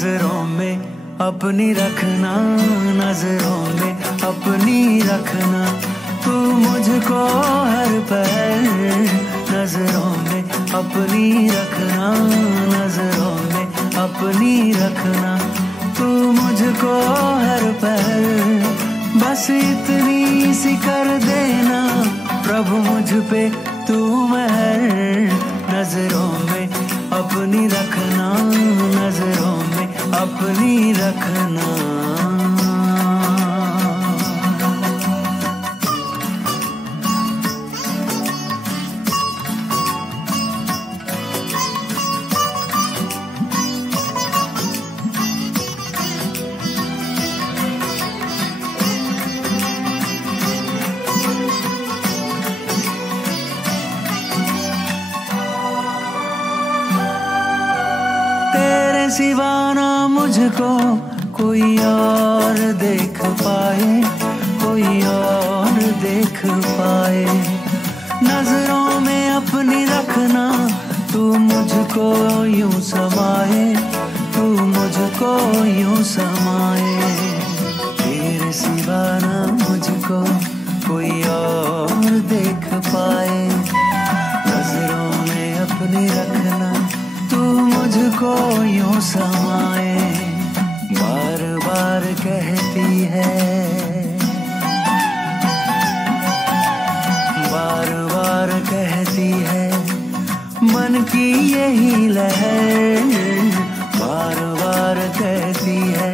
नजरों में अपनी रखना, नजरों में अपनी रखना, तू मुझको हर पल नजरों में अपनी रखना, नजरों में अपनी रखना, तू मुझको हर पल। बस इतनी सी कर देना प्रभु मुझ पे तू मेहर, नजरों में अपनी रखना, नजरों में अपनी रखना। सिवा ना मुझको कोई और देख पाए, कोई और देख पाए। नजरों में अपनी रखना, तू मुझको यूं समाए, तू मुझको यूं समाए। तेरे सिवा ना मुझको कोई और देख पाए। नजरों में अपनी रखना, तू मुझको यूं समाए। बार बार कहती है, बार बार कहती है मन की यही लहर। बार बार कहती है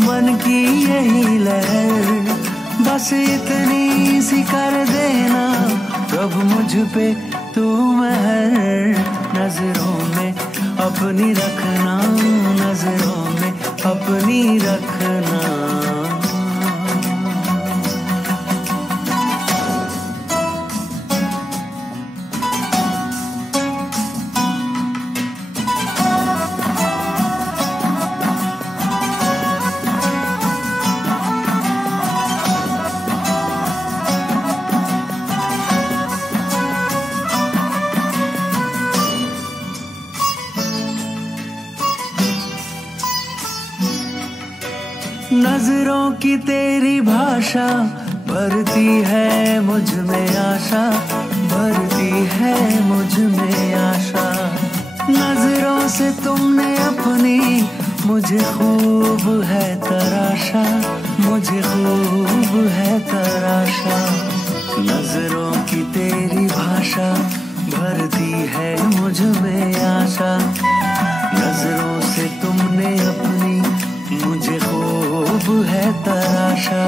मन की यही लहर। बस इतनी सी कर देना प्रभु मुझ पे तू मेहर, नजरों में अपनी रखना, नजरों में अपनी रखना। नजरों की तेरी भाषा भरती है मुझ में आशा, भरती है मुझ में आशा। नजरों से तुमने अपनी मुझे खूब है तराशा, मुझे खूब है तराशा। नजरों की तेरी भाषा भरती है मुझ में आशा। नजरों से तुमने अपनी मुझे खूब है तराशा।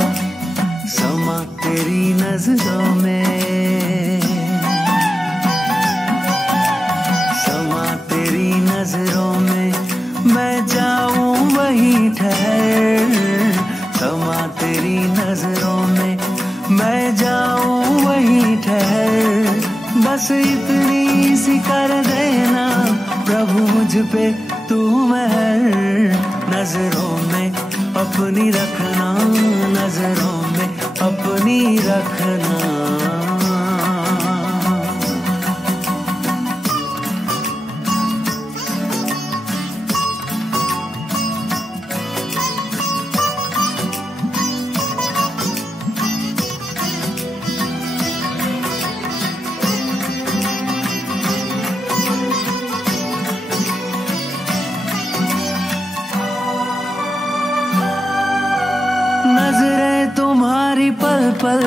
समा तेरी नजरों में, समा तेरी नजरों में, मैं जाऊं वहीं ठहर। समा तेरी नजरों में, मैं जाऊं वहीं ठहर। बस इतनी सी कर देना प्रभु मुझ पे तू मेहर, नजरों में अपनी रखना, नजरों में अपनी रखना। नजरें तुम्हारी पल पल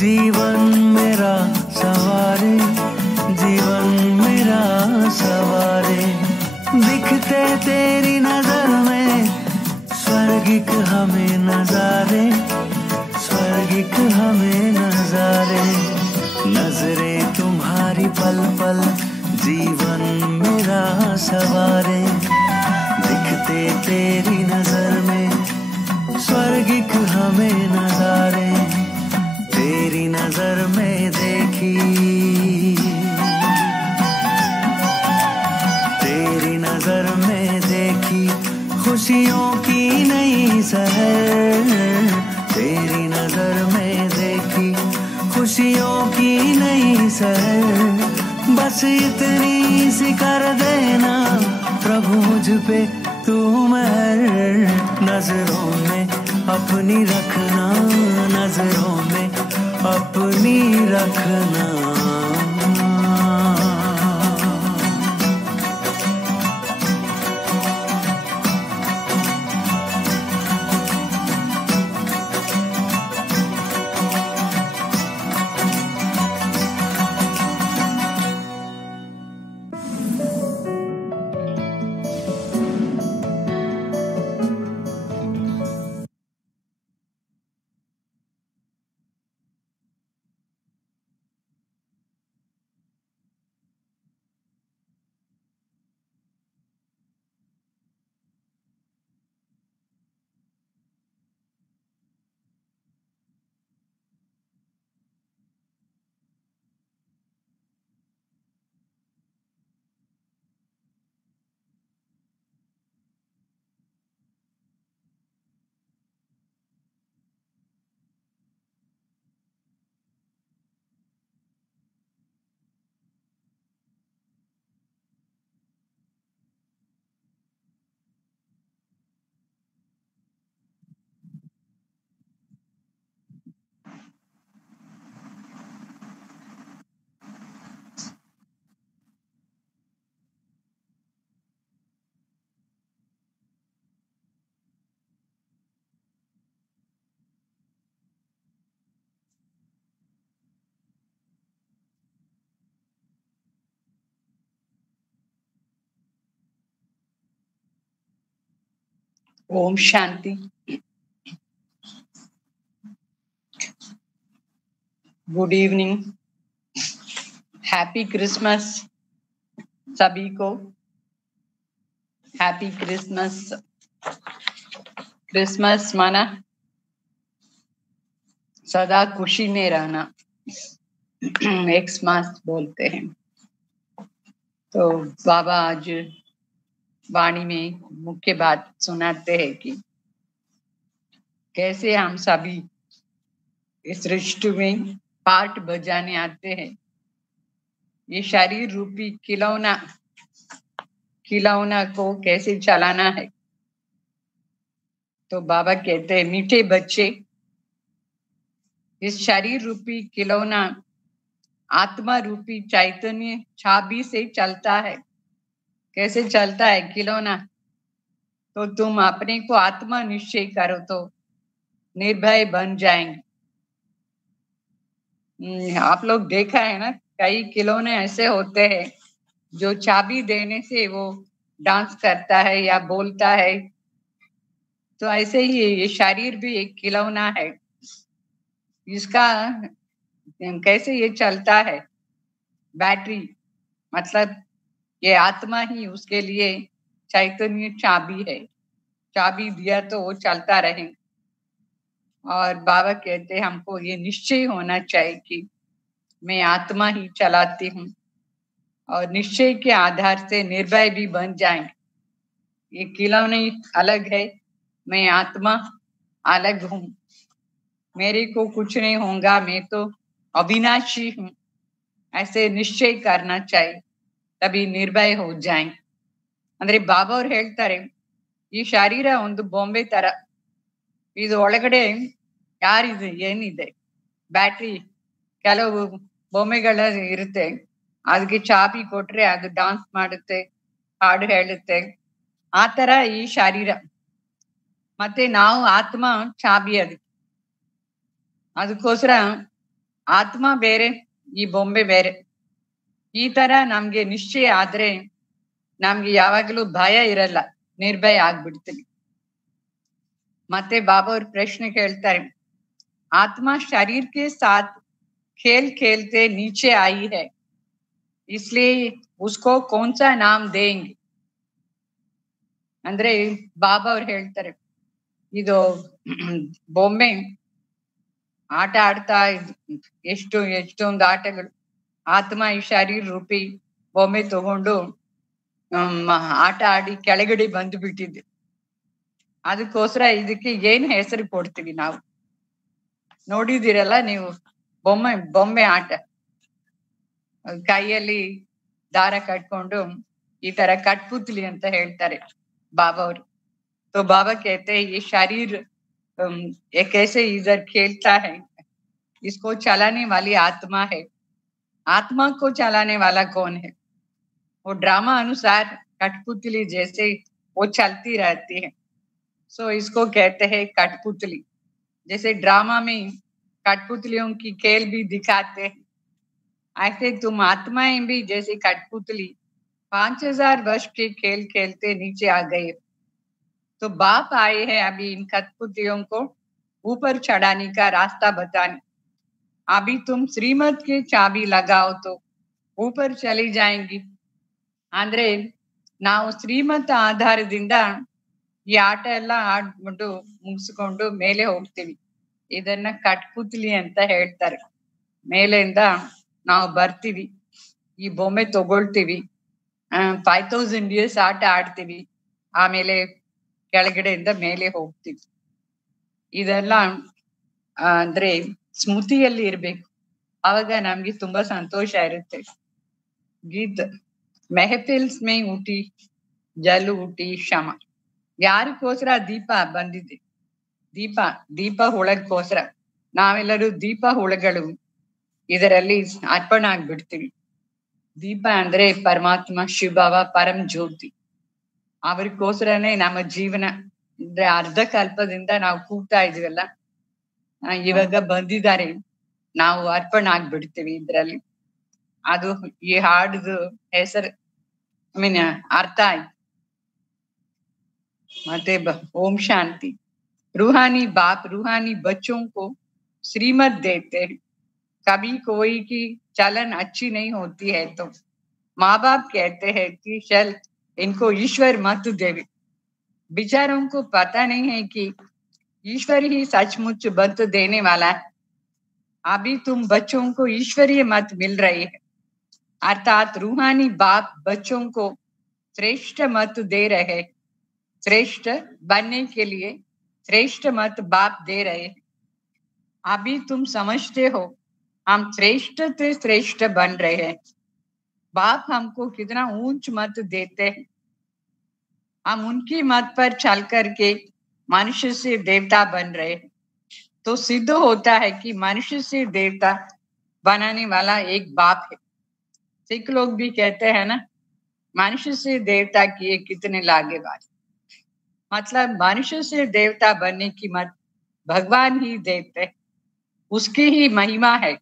जीवन मेरा सवारे, जीवन मेरा सवारे। दिखते तेरी नजर में स्वर्गिक हमें नजारे, स्वर्गिक हमें नजारे। नजरें तुम्हारी पल पल जीवन मेरा सवारे। दिखते तेरी नजर में स्वर्गिक हमें नजारे। तेरी नजर में देखी, तेरी नजर में देखी खुशियों की नई सहर। तेरी नजर में देखी खुशियों की नई सहर। बस इतनी सी कर देना प्रभु मुझ पे तू महर नजरों में अपनी रखना, नजरों में अपनी रखना। Om Shanti. Good evening, happy Christmas सभी को। Happy Christmas. क्रिसमस माना सदा खुशी में रहना, एक्समास बोलते हैं। तो बाबा आज वाणी में मुख्य बात सुनाते हैं कि कैसे हम सभी इस सृष्टि में पार्ट बजाने आते हैं। ये शरीर रूपी खिलौना को कैसे चलाना है। तो बाबा कहते हैं, मीठे बच्चे, इस शरीर रूपी खिलौना आत्मा रूपी चैतन्य चाबी से चलता है। कैसे चलता है खिलौना? तो तुम अपने को आत्मा निश्चय करो तो निर्भय बन जाएंगे। आप लोग देखा है ना, कई खिलौने ऐसे होते हैं जो चाबी देने से वो डांस करता है या बोलता है। तो ऐसे ही ये शरीर भी एक खिलौना है। इसका कैसे ये चलता है? बैटरी, मतलब ये आत्मा ही उसके लिए चैतन्य चाबी है। चाबी दिया तो वो चलता रहे। और बाबा कहते हैं हमको ये निश्चय होना चाहिए कि मैं आत्मा ही चलाती हूँ, और निश्चय के आधार से निर्भय भी बन जाएंगे। ये खिलौने अलग है, मैं आत्मा अलग हूँ, मेरे को कुछ नहीं होगा, मैं तो अविनाशी हूँ। ऐसे निश्चय करना चाहिए, तभी निर्भय हो जाएंगे। ಅಂದ್ರೆ ಬಾಬಾ ಅವ್ರು ಹೇಳ್ತಾರೆ, ಈ ಶರೀರ ಒಂದು ಬೊಂಬೆ ತರ, ಇದು ಒಳಗಡೆ ಯಾರಿದೆ, ಏನಿದೆ, ಬ್ಯಾಟ್ರಿ, ಕೆಲವು ಬೊಂಬೆಗಳ ಇರುತ್ತೆ, ಅದಕ್ಕೆ ಚಾಬಿ ಕೊಟ್ರೆ ಅದು ಡಾನ್ಸ್ ಮಾಡುತ್ತೆ, ಹಾಡು ಹೇಳುತ್ತೆ. ಆ ತರ ಈ ಶರೀರ, ಮತ್ತೆ ನಾವು ಆತ್ಮ ಚಾಬಿ ಅದಕ್ಕೋಸ್ಕರ ಆತ್ಮ ಬೇರೆ, ಈ ಬೊಂಬೆ ಬೇರೆ. ಈ ತರ ನಮ್ಗೆ ನಿಶ್ಚಯ ಆದ್ರೆ ನಮ್ಗೆ ಯಾವಾಗಲೂ ಭಯ ಇರಲ್ಲ, ನಿರ್ಭಯ ಆಗ್ಬಿಡ್ತೀವಿ. ಮತ್ತೆ ಬಾಬಾ ಅವ್ರ ಪ್ರಶ್ನೆ ಕೇಳ್ತಾರೆ, आत्मा शरीर के साथ खेल खेलते नीचे आई है, इसलिए उसको कौन सा नाम देंगे? ಅಂದ್ರೆ ಬಾಬಾ ಅವ್ರು ಹೇಳ್ತಾರೆ, ಇದು ಬೊಂಬೆ ಆಟ ಆಡ್ತಾ ಎಷ್ಟೊಂದು ಆಟಗಳು. ಆತ್ಮ ಈ ಶರೀರ ರೂಪಿ ಬೊಂಬೆ ತಗೊಂಡು ಆಟ ಆಡಿ ಕೆಳಗಡೆ ಬಂದು ಬಿಟ್ಟಿದೆ. ಅದಕ್ಕೋಸ್ಕರ ಇದಕ್ಕೆ ಏನ್ ಹೆಸರು ಕೊಡ್ತೀವಿ ನಾವು? ನೋಡಿದಿರಲ್ಲ ನೀವು, ಬೊಂಬೆ ಆಟ, ಕೈಯಲ್ಲಿ ದಾರ ಕಟ್ಕೊಂಡು ಈ ತರ ಕಟ್ಪುತ್ಲಿ ಅಂತ ಹೇಳ್ತಾರೆ. बाबा और तो बाबा कहते हैं ये शरीर एक ऐसे इधर खेलता है, इसको चलाने वाली आत्मा है। आत्मा को चलाने वाला कौन है? वो ड्रामा अनुसार कठपुतली जैसे वो चलती रहती है। सो इसको कहते हैं कठपुतली। जैसे ड्रामा में कठपुतलियों की खेल भी दिखाते हैं, ऐसे तुम आत्माएं भी जैसे कठपुतली 5000 वर्ष के खेल खेलते नीचे आ गए। तो बाप आए हैं अभी इन कठपुतलियों को ऊपर चढ़ाने का रास्ता बताने। अभी तुम श्रीमत की चाबी लगाओ तो ऊपर चली जाएंगी। ಅಂದ್ರೆ ನಾವು ಶ್ರೀಮತ ಆಧಾರದಿಂದ ಈ ಆಟ ಎಲ್ಲ ಆಡ್ಬಿಟ್ಟು ಮುಗಿಸ್ಕೊಂಡು ಮೇಲೆ ಹೋಗ್ತೀವಿ. ಇದನ್ನ ಕಟ್ಪುತ್ಲಿ ಅಂತ ಹೇಳ್ತಾರೆ. ಮೇಲೆಯಿಂದ ನಾವು ಬರ್ತೀವಿ, ಈ ಬೊಮ್ಮೆ ತಗೊಳ್ತೀವಿ, 5000 years ಆಟ ಆಡ್ತೀವಿ, ಆಮೇಲೆ ಕೆಳಗಡೆಯಿಂದ ಮೇಲೆ ಹೋಗ್ತೀವಿ. ಇದೆಲ್ಲ ಅಂದ್ರೆ ಸ್ಮೃತಿಯಲ್ಲಿ ಇರ್ಬೇಕು, ಅವಾಗ ನಮ್ಗೆ ತುಂಬಾ ಸಂತೋಷ ಇರುತ್ತೆ. ಗೀತ್ ಮೆಹಫಿಲ್ಸ್ ಮೇ ಊಟಿ ಜಲ್ ಊಟಿ ಶಮ. ಯಾರಿಗೋಸ್ಕರ ದೀಪ ಬಂದಿದೆ? ದೀಪ ಹುಳಗೋಸ್ಕರ ನಾವೆಲ್ಲರೂ ದೀಪ ಹುಳಗಳು ಇದರಲ್ಲಿ ಅರ್ಪಣೆ ಆಗ್ಬಿಡ್ತೀವಿ. ದೀಪ ಅಂದ್ರೆ ಪರಮಾತ್ಮ ಶಿವಬಾಬ ಪರಂ ಜ್ಯೋತಿ, ಅವ್ರಿಗೋಸ್ಕರನೇ ನಮ್ಮ ಜೀವನ. ಅಂದ್ರೆ ಅರ್ಧ ಕಲ್ಪದಿಂದ ನಾವು ಕೂಗ್ತಾ ಇದೀವಲ್ಲ, ಇವಾಗ ಬಂದಿದ್ದಾರೆ, ನಾವು ಅರ್ಪಣೆ ಆಗ್ಬಿಡ್ತೀವಿ ಇದ್ರಲ್ಲಿ. ಅದು ಈ ಹಾಡುದು ಹೆಸರು ಅರ್ಥ ಆಯ್ತು. ಮತ್ತೆ ओम शांति। रूहानी बाप रूहानी बच्चों को श्रीमत देते हैं। कभी कोई की चलन अच्छी नहीं होती है तो माँ बाप कहते हैं कि चल इनको ईश्वर मत देवे। बेचारों को पता नहीं है कि ईश्वर ही सचमुच मत देने वाला है। अभी तुम बच्चों को ईश्वरीय मत मिल रही है, अर्थात रूहानी बाप बच्चों को श्रेष्ठ मत दे रहे। श्रेष्ठ बनने के लिए श्रेष्ठ मत बाप दे रहे हैं। अभी तुम समझते हो हम श्रेष्ठ से श्रेष्ठ बन रहे हैं। बाप हमको कितना ऊंच मत देते हैं, हम उनकी मत पर चल करके मनुष्य से देवता बन रहे हैं। तो सिद्ध होता है कि मनुष्य से देवता बनाने वाला एक बाप है। सिख लोग भी कहते हैं ना, मनुष्य से देवता किए कितने लागेबाज। मतलब मनुष्य से देवता बनने की मत भगवान ही देते, उसकी ही महिमा है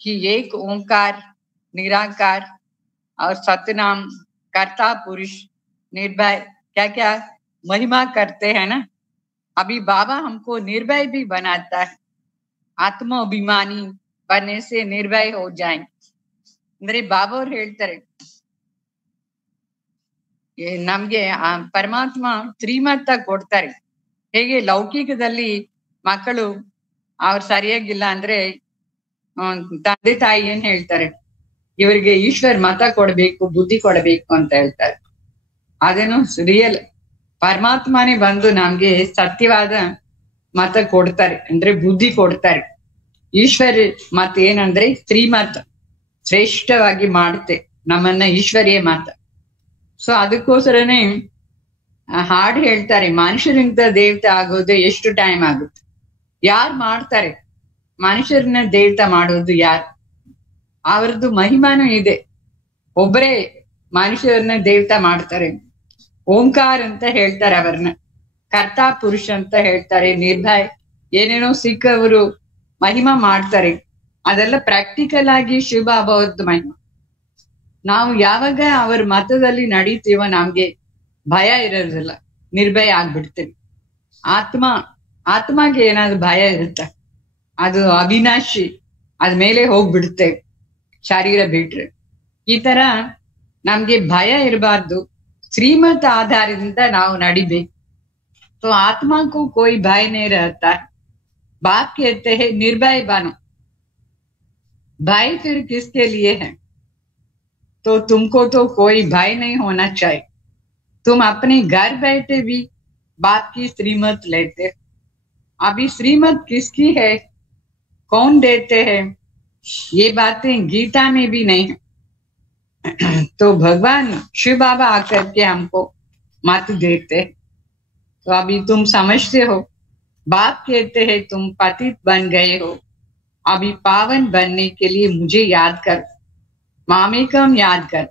कि एक ओंकार निराकार और सतनाम कर्ता पुरुष निर्भय क्या क्या महिमा करते हैं ना। अभी बाबा हमको निर्भय भी बनाता है, आत्माभिमानी बनने से निर्भय हो जाएंगे। ಅಂದ್ರೆ ಬಾಬಾ ಅವ್ರು ಹೇಳ್ತಾರೆ ನಮ್ಗೆ ಪರಮಾತ್ಮ ಶ್ರೀಮತ ಕೊಡ್ತಾರೆ. ಹೇಗೆ ಲೌಕಿಕದಲ್ಲಿ ಮಕ್ಕಳು ಅವ್ರು ಸರಿಯಾಗಿಲ್ಲ ಅಂದ್ರೆ ತಂದೆ ತಾಯಿ ಏನ್ ಹೇಳ್ತಾರೆ, ಇವರಿಗೆ ಈಶ್ವರ್ ಮತ ಕೊಡ್ಬೇಕು, ಬುದ್ಧಿ ಕೊಡಬೇಕು ಅಂತ ಹೇಳ್ತಾರೆ. ಅದೇನು ರಿಯಲ್ ಪರಮಾತ್ಮನೇ ಬಂದು ನಮ್ಗೆ ಸತ್ಯವಾದ ಮತ ಕೊಡ್ತಾರೆ, ಅಂದ್ರೆ ಬುದ್ಧಿ ಕೊಡ್ತಾರೆ. ಈಶ್ವರ ಮತ ಏನಂದ್ರೆ ಶ್ರೀಮತ ಶ್ರೇಷ್ಠವಾಗಿ ಮಾಡುತ್ತೆ ನಮ್ಮನ್ನ ಈಶ್ವರಿಯ ಮಾತ. ಸೊ ಅದಕ್ಕೋಸ್ಕರನೇ ಹಾಡು ಹೇಳ್ತಾರೆ, ಮನುಷ್ಯರಿಂದ ದೇವತೆ ಆಗೋದು ಎಷ್ಟು ಟೈಮ್ ಆಗುತ್ತೆ? ಯಾರು ಮಾಡ್ತಾರೆ ಮನುಷ್ಯರನ್ನ ದೇವತಾ ಮಾಡೋದು? ಯಾರು? ಅವ್ರದ್ದು ಮಹಿಮಾನು ಇದೆ. ಒಬ್ಬರೇ ಮನುಷ್ಯರನ್ನ ದೇವತಾ ಮಾಡ್ತಾರೆ. ಓಂಕಾರ ಅಂತ ಹೇಳ್ತಾರೆ, ಅವ್ರನ್ನ ಕರ್ತಾ ಪುರುಷ ಅಂತ ಹೇಳ್ತಾರೆ, ನಿರ್ಭಯ ಏನೇನೋ ಸಿಕ್ಕವರು ಮಹಿಮಾ ಮಾಡ್ತಾರೆ. ಅದೆಲ್ಲ ಪ್ರಾಕ್ಟಿಕಲ್ ಆಗಿ ಶಿವಬಾಬಾ ಅವ್ರದ್ದು ಮಹಿಮಾ. ನಾವು ಯಾವಾಗ ಅವ್ರ ಮತದಲ್ಲಿ ನಡೀತೀವೋ ನಮ್ಗೆ ಭಯ ಇರೋದಿಲ್ಲ, ನಿರ್ಭಯ ಆಗ್ಬಿಡ್ತೀವಿ. ಆತ್ಮಗೆ ಏನಾದ್ರು ಭಯ ಇರುತ್ತೆ, ಅದು ಅವಿನಾಶಿ, ಅದ್ಮೇಲೆ ಹೋಗ್ಬಿಡುತ್ತೆ ಶರೀರ ಬಿಟ್ರೆ. ಈ ತರ ನಮ್ಗೆ ಭಯ ಇರಬಾರ್ದು, ಶ್ರೀಮತ ಆಧಾರದಿಂದ ನಾವು ನಡಿಬೇಕು. तो आत्मा को कोई भय नहीं रहता। बाप कहते हैं निर्भय बनो। भय फिर किसके लिए है? तो तुमको तो कोई भय नहीं होना चाहिए। तुम अपने घर बैठे भी बाप की श्रीमत लेते। अभी श्रीमत किसकी है, कौन देते हैं, ये बातें गीता में भी नहीं है। तो भगवान शिव बाबा आकर के हमको मत देते। तो अभी तुम समझते हो, बाप कहते हैं तुम पतित बन गए हो, अभी पावन बनने के लिए मुझे याद कर, ಮಾಮೇಕಂ ಯಾದ್ ಕರ್.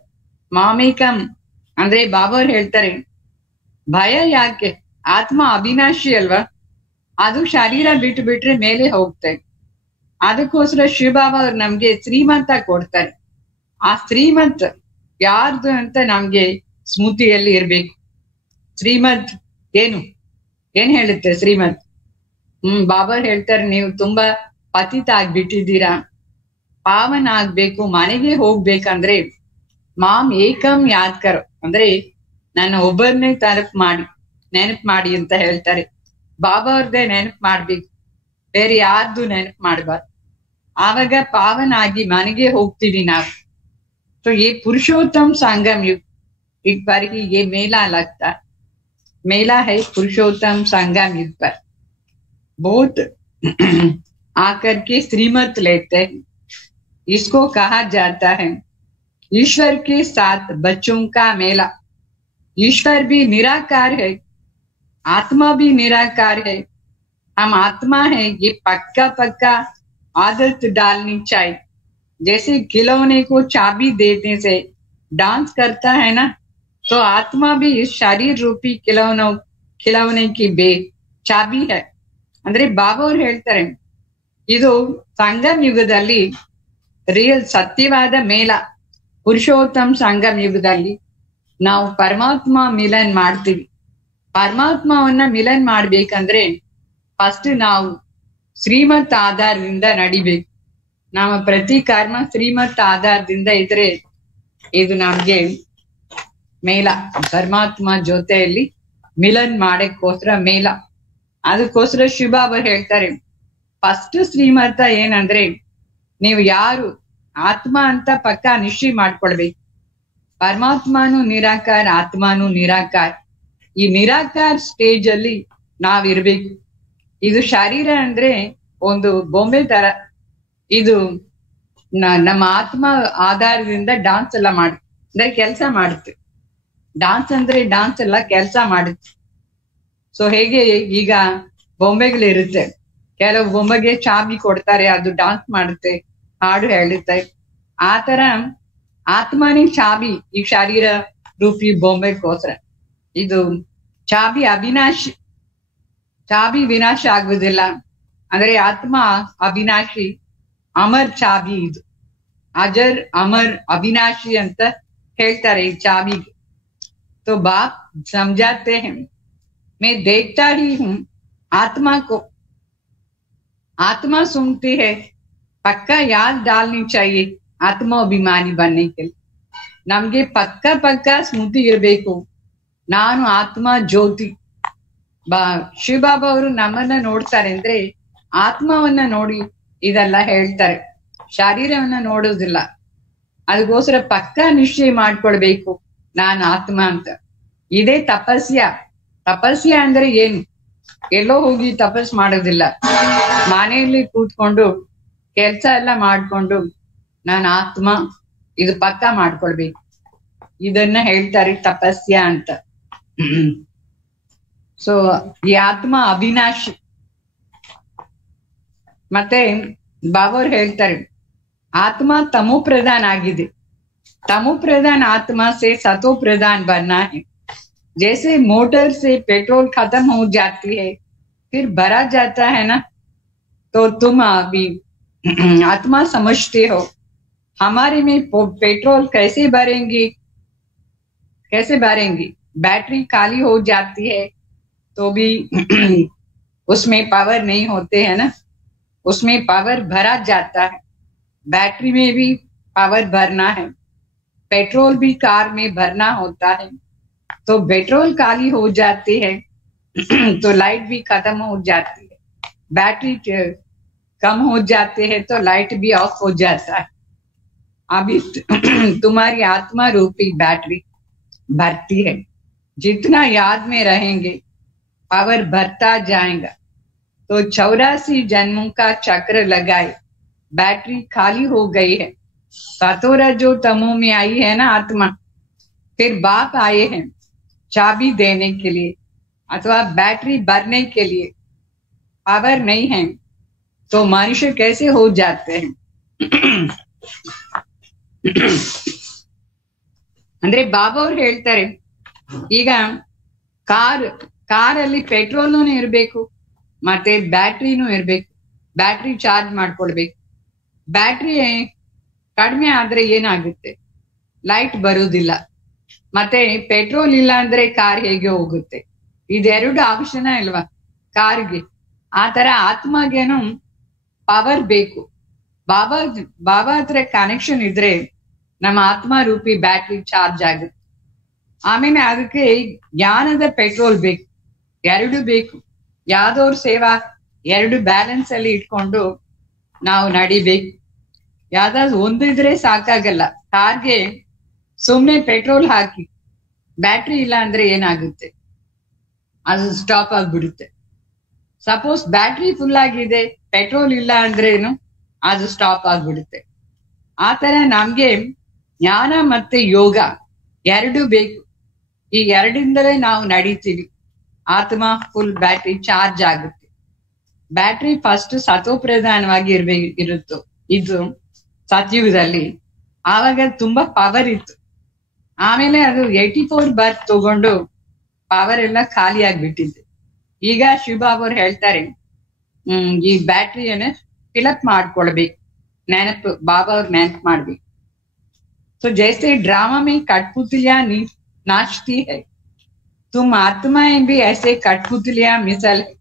ಮಾಮೇಕಂ ಅಂದ್ರೆ ಬಾಬಾವ್ರು ಹೇಳ್ತಾರೆ, ಭಯ ಯಾಕೆ, ಆತ್ಮ ಅವಿನಾಶಿ ಅಲ್ವಾ, ಅದು ಶರೀರ ಬಿಟ್ಟು ಬಿಟ್ರೆ ಮೇಲೆ ಹೋಗ್ತದೆ. ಅದಕ್ಕೋಸ್ಕರ ಶಿವಬಾಬಾ ಅವ್ರು ನಮ್ಗೆ ಶ್ರೀಮಂತ ಕೊಡ್ತಾರೆ. ಆ ಶ್ರೀಮಂತ ಯಾರ್ದು ಅಂತ ನಮ್ಗೆ ಸ್ಮೃತಿಯಲ್ಲಿ ಇರ್ಬೇಕು. ಶ್ರೀಮಂತ್ ಏನ್ ಹೇಳುತ್ತೆ ಶ್ರೀಮಂತ್? ಬಾಬಾ ಹೇಳ್ತಾರೆ, ನೀವು ತುಂಬಾ ಪತಿತ ಆಗ್ಬಿಟ್ಟಿದ್ದೀರಾ, ಪಾವನ ಆಗ್ಬೇಕು, ಮನೆಗೆ ಹೋಗ್ಬೇಕಂದ್ರೆ ಮಾಮ್ ಏಕಂ ಯಾದ್ ಕರೋ, ಅಂದ್ರೆ ನನ್ನ ಒಬ್ಬರನ್ನೇ ನೆನಪು ಮಾಡಿ ಅಂತ ಹೇಳ್ತಾರೆ. ಬಾಬಾ ಅವ್ರದ್ದೇ ನೆನಪು ಮಾಡ್ಬೇಕು, ಬೇರೆ ಯಾರ್ದು ನೆನಪು ಮಾಡ್ಬಾರ್ದು. ಆವಾಗ ಪಾವನ ಆಗಿ ಮನೆಗೆ ಹೋಗ್ತೀವಿ ನಾವು. तो ये पुरुषोत्तम संगम युग, एक बार ही ये मेला लगता, मेला है पुरुषोत्तम संगम युग पर। बहुत आकर के श्रीमत लेते हैं, इसको कहा जाता है ईश्वर के साथ बच्चों का मेला। ईश्वर भी निराकार है, आत्मा भी निराकार है, हम आत्मा है, ये पक्का आदत डालनी चाहिए। जैसे खिलौने को चाबी देने से डांस करता है ना, तो आत्मा भी इस शरीर रूपी खिलौने की ಚಾಬಿ है। ಅಂದ್ರೆ ಬಾಬಾ ಅವ್ರು ಹೇಳ್ತಾರೆ, ಇದು ಸಂಗಮ್ ಯುಗದಲ್ಲಿ ರಿಯಲ್ ಸತ್ಯವಾದ ಮೇಳ, ಪುರುಷೋತ್ತಮ ಸಂಗಮ್ ಯುಗದಲ್ಲಿ ನಾವು ಪರಮಾತ್ಮ ಮಿಲನ್ ಮಾಡ್ತೀವಿ. ಪರಮಾತ್ಮವನ್ನ ಮಿಲನ್ ಮಾಡ್ಬೇಕಂದ್ರೆ ಫಸ್ಟ್ ನಾವು ಶ್ರೀಮತ್ ಆಧಾರದಿಂದ ನಡಿಬೇಕು. ನಮ್ಮ ಪ್ರತಿ ಕರ್ಮ ಶ್ರೀಮತ್ ಆಧಾರದಿಂದ ಇದ್ರೆ ಇದು ನಮ್ಗೆ ಮೇಲ, ಪರಮಾತ್ಮ ಜೊತೆಯಲ್ಲಿ ಮಿಲನ್ ಮಾಡಕ್ಕೋಸ್ಕರ ಮೇಲ. ಅದಕ್ಕೋಸ್ಕರ ಶಿವಬಾಬಾ ಹೇಳ್ತಾರೆ, ಫಸ್ಟ್ ಶ್ರೀಮತ ಏನಂದ್ರೆ ನೀವು ಯಾರು ಆತ್ಮ ಅಂತ ಪಕ್ಕಾ ನಿಶ್ಚಯ ಮಾಡ್ಕೊಳ್ಬೇಕು. ಪರಮಾತ್ಮನು ನಿರಾಕಾರ, ಆತ್ಮನು ನಿರಾಕಾರ. ಈ ನಿರಾಕಾರ ಸ್ಟೇಜ್ ಅಲ್ಲಿ ನಾವಿರ್ಬೇಕು. ಇದು ಶರೀರ ಅಂದ್ರೆ ಒಂದು ಬೊಂಬೆ ತರ, ಇದು ನಮ್ಮ ಆತ್ಮ ಆಧಾರದಿಂದ ಡಾನ್ಸ್ ಎಲ್ಲ ಮಾಡುತ್ತೆ, ಅಂದ್ರೆ ಕೆಲಸ ಮಾಡುತ್ತೆ. ಡಾನ್ಸ್ ಅಂದ್ರೆ ಡಾನ್ಸ್ ಎಲ್ಲ ಕೆಲಸ ಮಾಡುತ್ತೆ. ಸೊ ಹೇಗೆ ಈಗ ಬೊಂಬೆಗಳಿರುತ್ತೆ, ಕೆಲವು ಬೊಂಬೆಗೆ ಚಾಬಿ ಕೊಡ್ತಾರೆ, ಅದು ಡಾನ್ಸ್ ಮಾಡುತ್ತೆ, ಹಾಡು ಹೇಳುತ್ತೆ. ಆ ತರ ಆತ್ಮನೇ ಚಾಬಿ ಈ ಶರೀರ ರೂಪಿ ಬೊಂಬೆಗೋಸ್ಕರ. ಇದು ಚಾಬಿ ಅವಿನಾಶಿ, ಚಾಬಿ ವಿನಾಶ ಆಗುವುದಿಲ್ಲ. ಅಂದ್ರೆ ಆತ್ಮ ಅವಿನಾಶಿ, ಅಮರ್ ಚಾಬಿ. ಇದು ಅಜರ್ ಅಮರ್ ಅವಿನಾಶಿ ಅಂತ ಹೇಳ್ತಾರೆ ಈ ಚಾಬಿಗೆ. तो बाप समझाते हैं, मैं देखता ही हूं आत्मा को, आत्मा सुनती है, पक्का याद डालनी चाहिए आत्माभिमानी बनने के लिए. ನಮ್ಗೆ ಪಕ್ಕ ಸ್ಮೃತಿ ಇರ್ಬೇಕು, ನಾನು ಆತ್ಮ ಜ್ಯೋತಿ. ಶಿವಬಾಬಾ ಅವರು ನಮ್ಮನ್ನ ನೋಡ್ತಾರೆ ಅಂದ್ರೆ ಆತ್ಮವನ್ನ ನೋಡಿ ಇದೆಲ್ಲ ಹೇಳ್ತಾರೆ, ಶರೀರವನ್ನ ನೋಡುವುದಿಲ್ಲ. ಅದಕ್ಕೋಸ್ಕರ ಪಕ್ಕಾ ನಿಶ್ಚಯ ಮಾಡ್ಕೊಳ್ಬೇಕು ನಾನು ಆತ್ಮ ಅಂತ. ಇದೇ ತಪಸ್ಯ. ತಪಸ್ಯ ಅಂದ್ರೆ ಏನು? ಎಲ್ಲೋ ಹೋಗಿ ತಪಸ್ ಮಾಡೋದಿಲ್ಲ, ಮನೆಯಲ್ಲಿ ಕೂತ್ಕೊಂಡು ಕೆಲ್ಸ ಎಲ್ಲ ಮಾಡ್ಕೊಂಡು ನಾನು ಆತ್ಮ, ಇದು ಪಕ್ಕ ಮಾಡ್ಕೊಳ್ಬೇಕು. ಇದನ್ನ ಹೇಳ್ತಾರೆ ತಪಸ್ಯ ಅಂತ. ಸೊ ಈ ಆತ್ಮ ಅವಿನಾಶಿ. ಮತ್ತೆ ಬಾಬಾವ್ರು ಹೇಳ್ತಾರೆ, ಆತ್ಮ ತಮೋ ಪ್ರಧಾನ ಆಗಿದೆ. तमो प्रधान आत्मा से सतो प्रधान बनना है। जैसे मोटर से पेट्रोल खत्म हो जाती है फिर भरा जाता है ना, तो तुम अभी आत्मा समझते हो हमारे में पेट्रोल कैसे भरेंगे, बैटरी खाली हो जाती है तो भी उसमें पावर नहीं होते है ना, उसमें पावर भरा जाता है। बैटरी में भी पावर भरना है, पेट्रोल भी कार में भरना होता है। तो पेट्रोल खाली हो जाती है तो लाइट भी खत्म हो जाती है, बैटरी कम हो जाते हैं तो लाइट भी ऑफ हो जाता है। अभी तुम्हारी आत्मा रूपी बैटरी भरती है, जितना याद में रहेंगे पावर भरता जाएगा। तो 84 जन्मों का चक्र लगाए, बैटरी खाली हो गई है। सतोरा जो तमो में आई है ना आत्मा, फिर बाप आए हैं, चाबी देने के लिए अथवा बैटरी भरने के लिए पावर नहीं है तो मनुष्य कैसे हो जाते हैं? ಅಂದ್ರೆ ಬಾಬಾ ಅವ್ರು ಹೇಳ್ತಾರೆ, ಈಗ ಕಾರಲ್ಲಿ ಪೆಟ್ರೋಲ್ನೂ ಇರ್ಬೇಕು, ಮತ್ತೆ ಬ್ಯಾಟ್ರಿನೂ ಇರ್ಬೇಕು. ಬ್ಯಾಟ್ರಿ ಚಾರ್ಜ್ ಮಾಡ್ಕೊಳ್ಬೇಕು. ಬ್ಯಾಟ್ರಿ ಕಡಿಮೆ ಆದ್ರೆ ಏನಾಗುತ್ತೆ? ಲೈಟ್ ಬರುವುದಿಲ್ಲ. ಮತ್ತೆ ಪೆಟ್ರೋಲ್ ಇಲ್ಲ ಅಂದ್ರೆ ಕಾರ್ ಹೇಗೆ ಹೋಗುತ್ತೆ? ಇದೆರಡು ಅವಶ್ಯನ ಇಲ್ವಾ ಕಾರ್ಗೆ? ಆ ತರ ಆತ್ಮಗೇನು ಪವರ್ ಬೇಕು. ಬಾಬಾ ಹತ್ರ ಕನೆಕ್ಷನ್ ಇದ್ರೆ ನಮ್ಮ ಆತ್ಮ ರೂಪಿ ಬ್ಯಾಟ್ರಿ ಚಾರ್ಜ್ ಆಗುತ್ತೆ. ಆಮೇಲೆ ಅದಕ್ಕೆ ಜ್ಞಾನದ ಪೆಟ್ರೋಲ್ ಬೇಕು, ಎರಡು ಬೇಕು. ಯಾವ್ದವ್ರ ಸೇವಾ ಎರಡು ಬ್ಯಾಲೆನ್ಸ್ ಅಲ್ಲಿ ಇಟ್ಕೊಂಡು ನಾವು ನಡಿಬೇಕು. ಯಾವ್ದಾದ್ರು ಒಂದಿದ್ರೆ ಸಾಕಾಗಲ್ಲ. ಕಾರ್ಗೆ ಸುಮ್ನೆ ಪೆಟ್ರೋಲ್ ಹಾಕಿ ಬ್ಯಾಟ್ರಿ ಇಲ್ಲ ಅಂದ್ರೆ ಏನಾಗುತ್ತೆ? ಅದು ಸ್ಟಾಪ್ ಆಗ್ಬಿಡುತ್ತೆ. ಸಪೋಸ್ ಬ್ಯಾಟ್ರಿ ಫುಲ್ ಆಗಿದೆ, ಪೆಟ್ರೋಲ್ ಇಲ್ಲ ಅಂದ್ರೇನು ಅದು ಸ್ಟಾಪ್ ಆಗ್ಬಿಡುತ್ತೆ. ಆ ತರ ನಮ್ಗೆ ಜ್ಞಾನ ಮತ್ತೆ ಯೋಗ ಎರಡು ಬೇಕು. ಈ ಎರಡಿಂದಲೇ ನಾವು ನಡೀತೀವಿ. ಆತ್ಮ ಫುಲ್ ಬ್ಯಾಟ್ರಿ ಚಾರ್ಜ್ ಆಗುತ್ತೆ. ಬ್ಯಾಟ್ರಿ ಫಸ್ಟ್ ಸತೋಪ್ರಧಾನವಾಗಿ ಇರುತ್ತೋ ಇದು ಸತ್ಯುಗದಲ್ಲಿ, ಆವಾಗ ತುಂಬಾ ಪವರ್ ಇತ್ತು. ಆಮೇಲೆ ಅದು 84 ಬರ್ತ್ ತಗೊಂಡು ಪವರ್ ಎಲ್ಲ ಖಾಲಿ ಆಗ್ಬಿಟ್ಟಿದೆ. ಈಗ ಶಿವಬಾಬಾ ಅವ್ರು ಹೇಳ್ತಾರೆ, ಈ ಬ್ಯಾಟ್ರಿಯನ್ನ ಫಿಲಪ್ ಮಾಡ್ಕೊಳ್ಬೇಕು. ನೆನಪು ಬಾಬಾ ಅವ್ರ ನೆನಪು ಮಾಡ್ಬೇಕು. तो जैसे ड्रामा में कठपुतलियां नाचती है, तुम आत्माएं भी ऐसे कठपुतलियां मिसल है।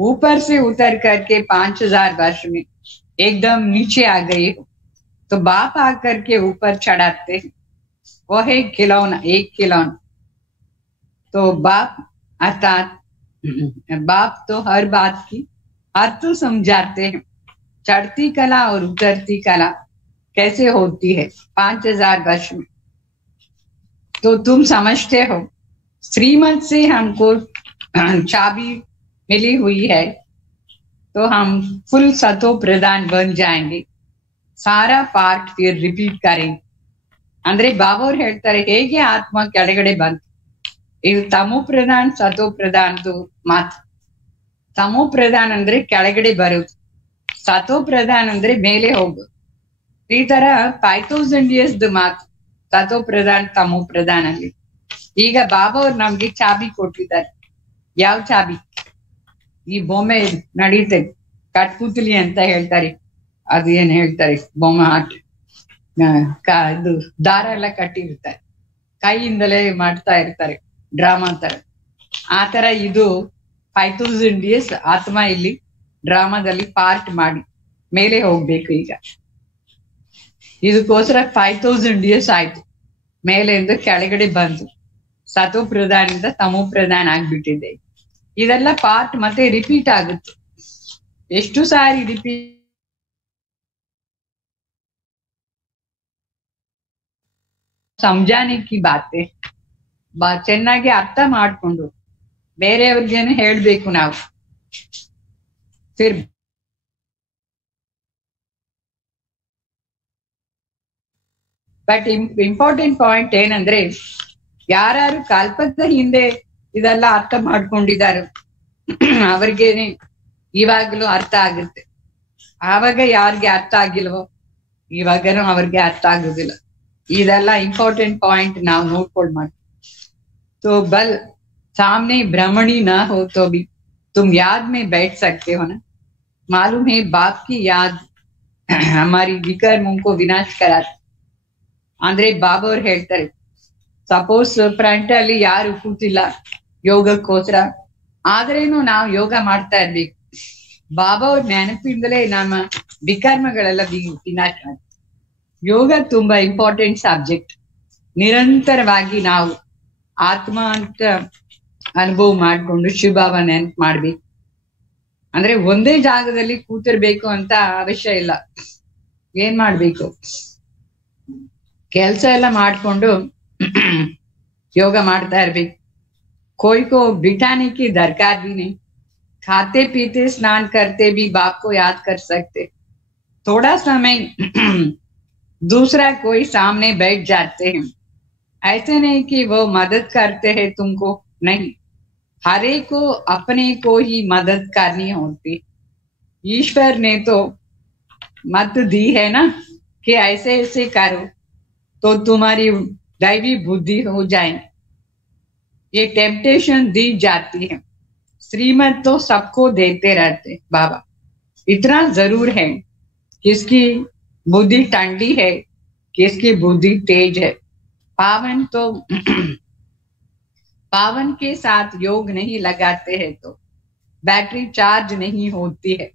ऊपर से उतर करके 5000 वर्ष में एकदम नीचे आ गई हो तो बाप आकर के ऊपर चढ़ाते हैं। वो है खिलौना, एक खिलौना। तो बाप अर्थात बाप तो हर बात की अर्थ समझाते हैं। चढ़ती कला और उतरती कला कैसे होती है 5000 वर्ष में, तो तुम समझते हो। श्रीमत से हमको चाबी मिली हुई है तो हम फुल सतो प्रधान बन जाएंगे। सारा पार्ट फिर रिपीट करेंगे. ಅಂದ್ರೆ ಬಾಬಾ ಅವ್ರು ಹೇಳ್ತಾರೆ, ಹೇಗೆ ಆತ್ಮ ಕೆಳಗಡೆ ಬಂತು. ಇದು ತಮೋ ಪ್ರಧಾನ್ ಸತೋ ಪ್ರಧಾನ್ದು ಮಾತು. ತಮೋ ಪ್ರಧಾನ್ ಅಂದ್ರೆ ಕೆಳಗಡೆ ಬರುದು, ಸತೋ ಪ್ರಧಾನ್ ಅಂದ್ರೆ ಮೇಲೆ ಹೋಗುದು. ಈ ತರ 5000 years ಮಾತು ಸತೋ ಪ್ರಧಾನ್ ತಮೋ ಪ್ರಧಾನ್ ಅಲ್ಲಿ. ಈಗ ಬಾಬಾ ಅವ್ರು ನಮ್ಗೆ ಚಾಬಿ ಕೊಟ್ಟಿದ್ದಾರೆ. ಯಾವ ಚಾಬಿ? ಈ ಬೊಮ್ಮೆ ನಡೀತೆ ಕಟ್ಪುತಲಿ ಅಂತ ಹೇಳ್ತಾರೆ. ಅದು ಏನ್ ಹೇಳ್ತಾರೆ, ಬೊಮ್ಮೆ ಹಾಕಿ ಇದು ದಾರ ಎಲ್ಲ ಕಟ್ಟಿರ್ತಾರೆ, ಕೈಯಿಂದಲೇ ಮಾಡ್ತಾ ಇರ್ತಾರೆ ಡ್ರಾಮಾ ತರ. ಆ ತರ ಇದು 5000 years ಆತ್ಮ ಇಲ್ಲಿ ಡ್ರಾಮಾದಲ್ಲಿ ಪಾರ್ಟ್ ಮಾಡಿ ಮೇಲೆ ಹೋಗ್ಬೇಕು. ಈಗ ಇದಕ್ಕೋಸ್ಕರ 5000 years ಆಯ್ತು. ಮೇಲೆಯಿಂದ ಕೆಳಗಡೆ ಬಂದು ಸತೋ ಪ್ರಧಾನಿಂದ ತಮೋ ಪ್ರಧಾನ ಆಗ್ಬಿಟ್ಟಿದೆ. ಇದೆಲ್ಲ ಪಾರ್ಟ್ ಮತ್ತೆ ರಿಪೀಟ್ ಆಗುತ್ತೆ. ಎಷ್ಟು ಸಾರಿ ರಿಪೀಟ್ ಸಮಜಾನೆ ಕಿ ಬಾತೆ ಚೆನ್ನಾಗಿ ಅರ್ಥ ಮಾಡ್ಕೊಂಡು ಬೇರೆಯವ್ರಿಗೇನು ಹೇಳ್ಬೇಕು ನಾವು. ಫಿರ್ ಬಟ್ ಇಂಪಾರ್ಟೆಂಟ್ ಪಾಯಿಂಟ್ ಏನಂದ್ರೆ, ಯಾರು ಕಲ್ಪದ ಹಿಂದೆ ಇದೆಲ್ಲ ಅರ್ಥ ಮಾಡ್ಕೊಂಡಿದ್ದಾರೆ ಅವ್ರಿಗೇನೆ ಇವಾಗ್ಲೂ ಅರ್ಥ ಆಗುತ್ತೆ. ಆವಾಗ ಯಾರಿಗೆ ಅರ್ಥ ಆಗಿಲ್ವೋ ಇವಾಗನೂ ಅವ್ರಿಗೆ ಅರ್ಥ ಆಗುದಿಲ್ಲ. ಇದೆಲ್ಲ ಇಂಪಾರ್ಟೆಂಟ್ ಪಾಯಿಂಟ್ ನಾವು ನೋಡ್ಕೊಂಡ್ ಮಾಡ್ತೀವಿ. तो बल सामने भ्रमणी ना हो तो भी तुम याद में बैठ सकते हो ना। मालूम है बाप की याद हमारी विकर्मों को विनाश कराती. ಅಂದ್ರೆ ಬಾಬಾ ಅವ್ರು ಹೇಳ್ತಾರೆ, ಸಪೋಸ್ ಫ್ರಂಟ್ ಅಲ್ಲಿ ಯಾರು ಕೂತಿಲ್ಲ ಯೋಗಕ್ಕೋಸ್ಕರ, ಆದ್ರೇನು ನಾವು ಯೋಗ ಮಾಡ್ತಾ ಇರ್ಬೇಕು. ಬಾಬಾ ಅವ್ರ ನೆನಪಿಂದಲೇ ನಮ್ಮ ವಿಕರ್ಮಗಳೆಲ್ಲ ವಿನಾಶ ಆಗುತ್ತೆ. ಯೋಗ ತುಂಬಾ ಇಂಪಾರ್ಟೆಂಟ್ ಸಬ್ಜೆಕ್ಟ್. ನಿರಂತರವಾಗಿ ನಾವು ಆತ್ಮ ಅಂತ ಅನುಭವ ಮಾಡ್ಕೊಂಡು ಶಿವಬಾಬಾ ನೆನಪು ಮಾಡ್ಬೇಕು. ಅಂದ್ರೆ ಒಂದೇ ಜಾಗದಲ್ಲಿ ಕೂತಿರ್ಬೇಕು ಅಂತ ಅವಶ್ಯ ಇಲ್ಲ. ಏನ್ ಮಾಡ್ಬೇಕು, ಕೆಲ್ಸ ಎಲ್ಲ ಮಾಡ್ಕೊಂಡು ಯೋಗ ಮಾಡ್ತಾ ಇರ್ಬೇಕು. कोई को बिठाने की दरकार भी नहीं. खाते पीते स्नान करते भी बाप को याद कर सकते. थोड़ा समय दूसरा कोई सामने बैठ जाते हैं ऐसे नहीं कि वो मदद करते हैं तुमको, नहीं, हर एक को अपने को ही मदद करनी होती। ईश्वर ने तो मत दी है ना कि ऐसे ऐसे करो तो तुम्हारी दैवी बुद्धि हो जाए, ये टेम्पटेशन दी जाती है। श्रीमत तो सबको देते रहते बाबा। इतना जरूर है किसकी बुद्धि ठंडी है, किसकी बुद्धि तेज है। पावन तो पावन के साथ योग नहीं लगाते हैं तो बैटरी चार्ज नहीं होती है।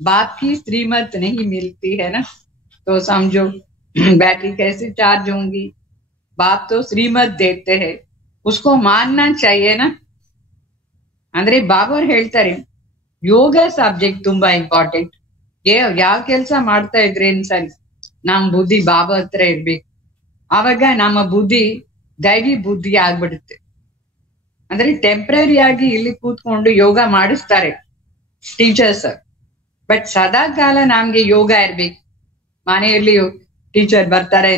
बाप की श्रीमत नहीं मिलती है ना, तो समझो बैटरी कैसे चार्ज होंगी। बाप तो श्रीमत देते हैं, उसको मानना चाहिए ना। ಅಂದ್ರೆ ಬಾಬರ್ ಹೇಳ್ತಾರೆ ಯೋಗ ಸಬ್ಜೆಕ್ಟ್ ತುಂಬಾ ಇಂಪಾರ್ಟೆಂಟ್. ಯಾವ ಕೆಲಸ ಮಾಡ್ತಾ ಇದ್ರೇನ್ ಸರಿ, ನಮ್ ಬುದ್ಧಿ ಬಾಬಾ ಹತ್ರ ಇರ್ಬೇಕು. ಆವಾಗ ನಮ್ಮ ಬುದ್ಧಿ ದೈವಿ ಬುದ್ಧಿ ಆಗ್ಬಿಡುತ್ತೆ. ಅಂದ್ರೆ ಟೆಂಪ್ರರಿ ಆಗಿ ಇಲ್ಲಿ ಕೂತ್ಕೊಂಡು ಯೋಗ ಮಾಡಿಸ್ತಾರೆ ಟೀಚರ್ಸ್, ಬಟ್ ಸದಾ ಕಾಲ ನಮ್ಗೆ ಯೋಗ ಇರ್ಬೇಕು. ಮನೆಯಲ್ಲಿ ಟೀಚರ್ ಬರ್ತಾರೆ